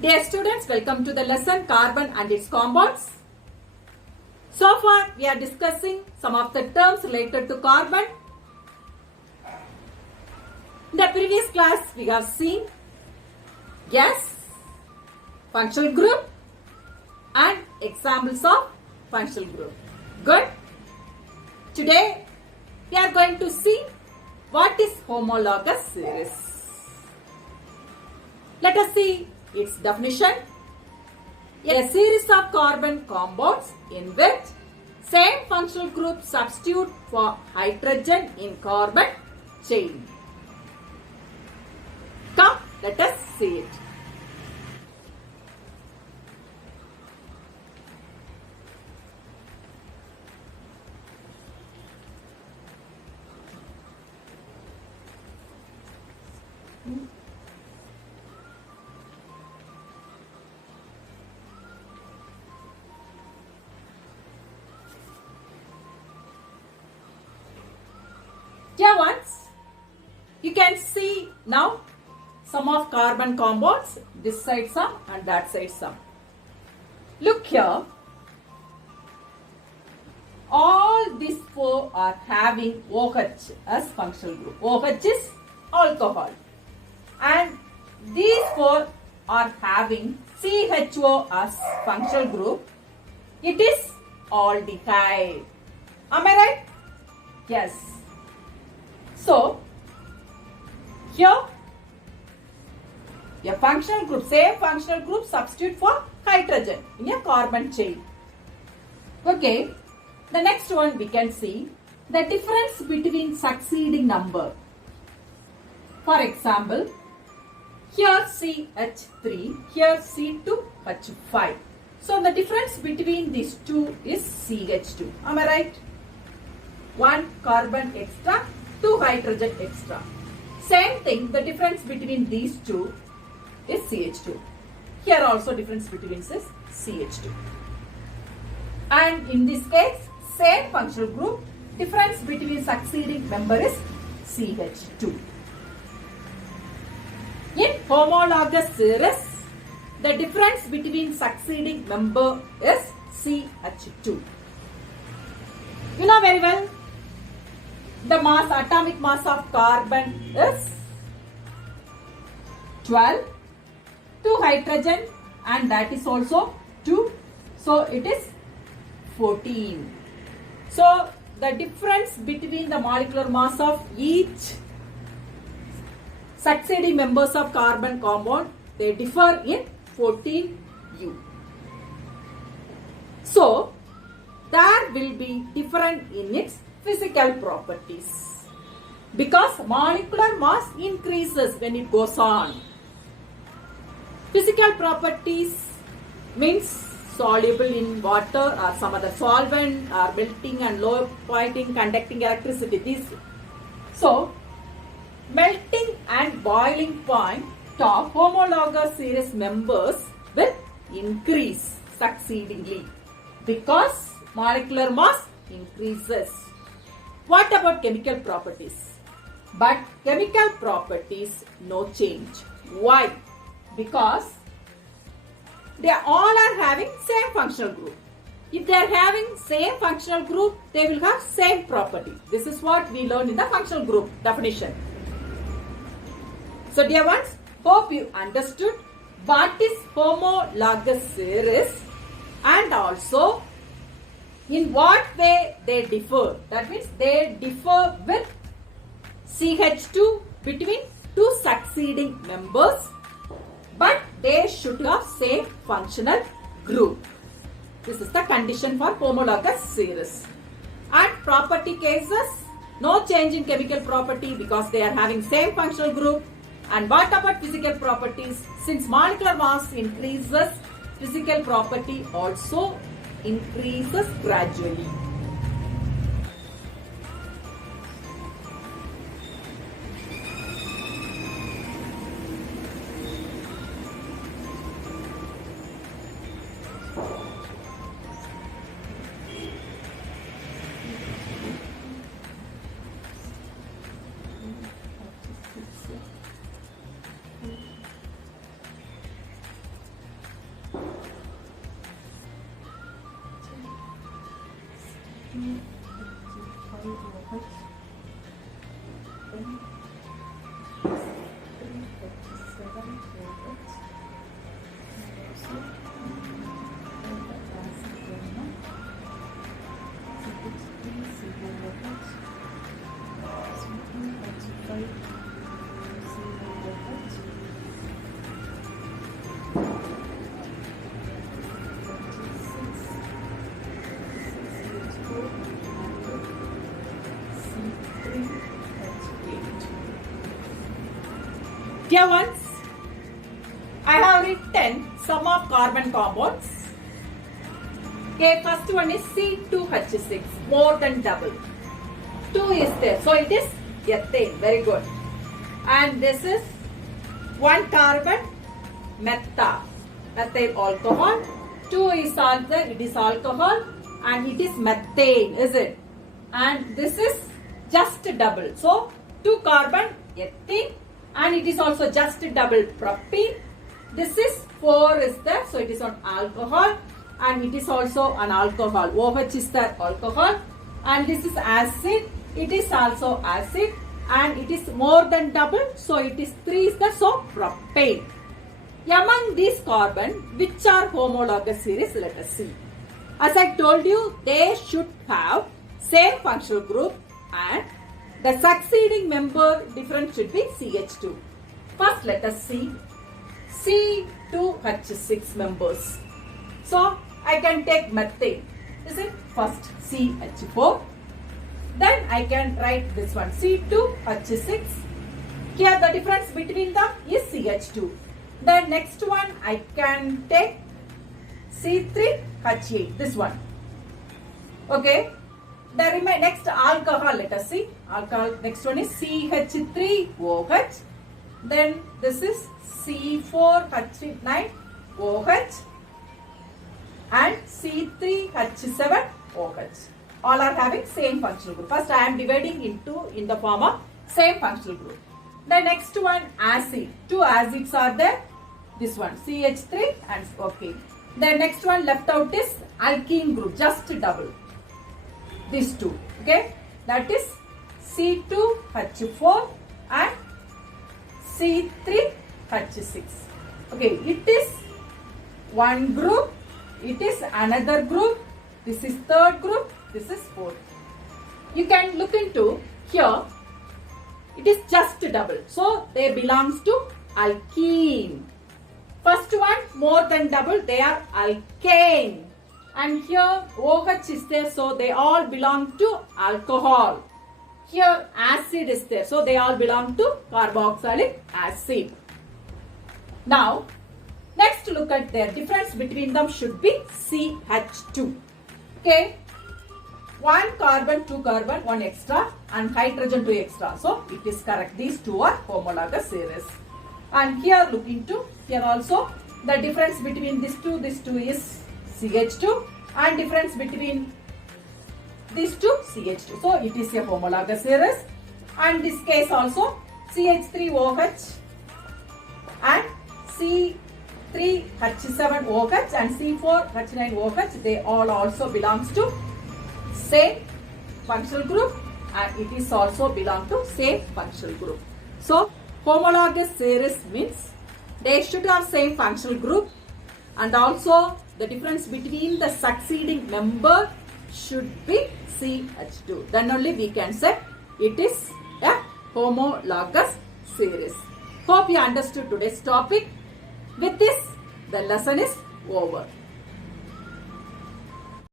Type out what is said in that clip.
Dear students, welcome to the lesson Carbon and its Compounds. So far, we are discussing some of the terms related to carbon. In the previous class, we have seen gas, functional group and examples of functional group. Good. Today, we are going to see what is homologous series. Let us see its definition. A series of carbon compounds in which same functional group substitute for hydrogen in carbon chain. Come, let us see it. Here once, you can see now some of carbon compounds, this side some and that side some. Look here, all these four are having OH as functional group. OH is alcohol. And these four are having CHO as functional group. It is aldehyde. Am I right? Yes. So, here, a functional group, same functional group substitute for hydrogen in a carbon chain. Okay, the next one we can see the difference between succeeding number. For example, here CH3, here C2H5. So, the difference between these two is CH2. Am I right? One carbon extra, two hydrogen extra. Same thing, the difference between these two is CH2. Here also difference between is CH2. And in this case, same functional group, difference between succeeding member is CH2. In homologous series, the difference between succeeding member is CH2. You know very well, the mass, atomic mass of carbon is 12, 2 hydrogen and that is also 2. So, it is 14. So, the difference between the molecular mass of each succeeding members of carbon compound, they differ in 14 U. So, there will be different in its physical properties because molecular mass increases when it goes on. Physical properties means soluble in water or some other solvent or melting and low pointing conducting electricity. So, melting and boiling point of homologous series members will increase succeedingly because molecular mass increases. What about chemical properties? But chemical properties no change. Why? Because they all are having same functional group. If they are having same functional group, they will have same property. This is what we learned in the functional group definition. So dear ones, hope you understood what is homologous series and also in what way they differ. That means they differ with CH2 between two succeeding members, but they should have same functional group. This is the condition for homologous series. And property cases, no change in chemical property because they are having same functional group. And what about physical properties? Since molecular mass increases, physical property also increases gradually. Dear ones, I have written sum of carbon compounds. Okay, first one is C2H6, more than double. 2 is there, so it is ethane, very good. And this is 1 carbon, methyl alcohol. 2 is also, it is alcohol and it is methane, is it? And this is just double. So 2 carbon, ethene, and it is also just double propene. This is 4 is there, so it is on alcohol and it is also an alcohol. OH is the alcohol and this is acid. It is also acid and it is more than double, so it is 3 is the, so propane. Among these carbon, which are homologous series, let us see. As I told you, they should have same functional group and the succeeding member difference should be CH2. First, let us see C2H6 members. So, I can take methane. Is it? First CH4. Then I can write this one C2H6. Here the difference between them is CH2. The next one I can take C3H8. This one. Okay. The next alcohol, let us see. Alcohol, next one is CH3OH. Then this is C4H9OH and C3H7OH. All are having same functional group. First I am dividing in the form of same functional group. The next one acid. 2 acids are there. This one CH3 and okay. The next one left out is alkene group, just double. These 2, okay, that is C2H4 and C3H6. Okay, it is one group, it is another group, this is third group, this is fourth. You can look into here, it is just double, so they belongs to alkene. First one more than double, they are alkane. And here OH is there, so they all belong to alcohol. Here acid is there, so they all belong to carboxylic acid. Now, next look at their difference between them should be CH2. Okay, 1 carbon, 2 carbon, 1 extra and hydrogen 2 extra. So it is correct. These 2 are homologous series. And here look into, here also the difference between these 2 is CH2 and difference between these 2 CH2. So it is a homologous series. And this case also CH3OH and C3H7OH and C4H9OH, they all also belongs to same functional group and it is also belong to same functional group. So homologous series means they should have same functional group and also the difference between the succeeding member should be CH2. Then only we can say it is a homologous series. Hope you understood today's topic. With this, the lesson is over.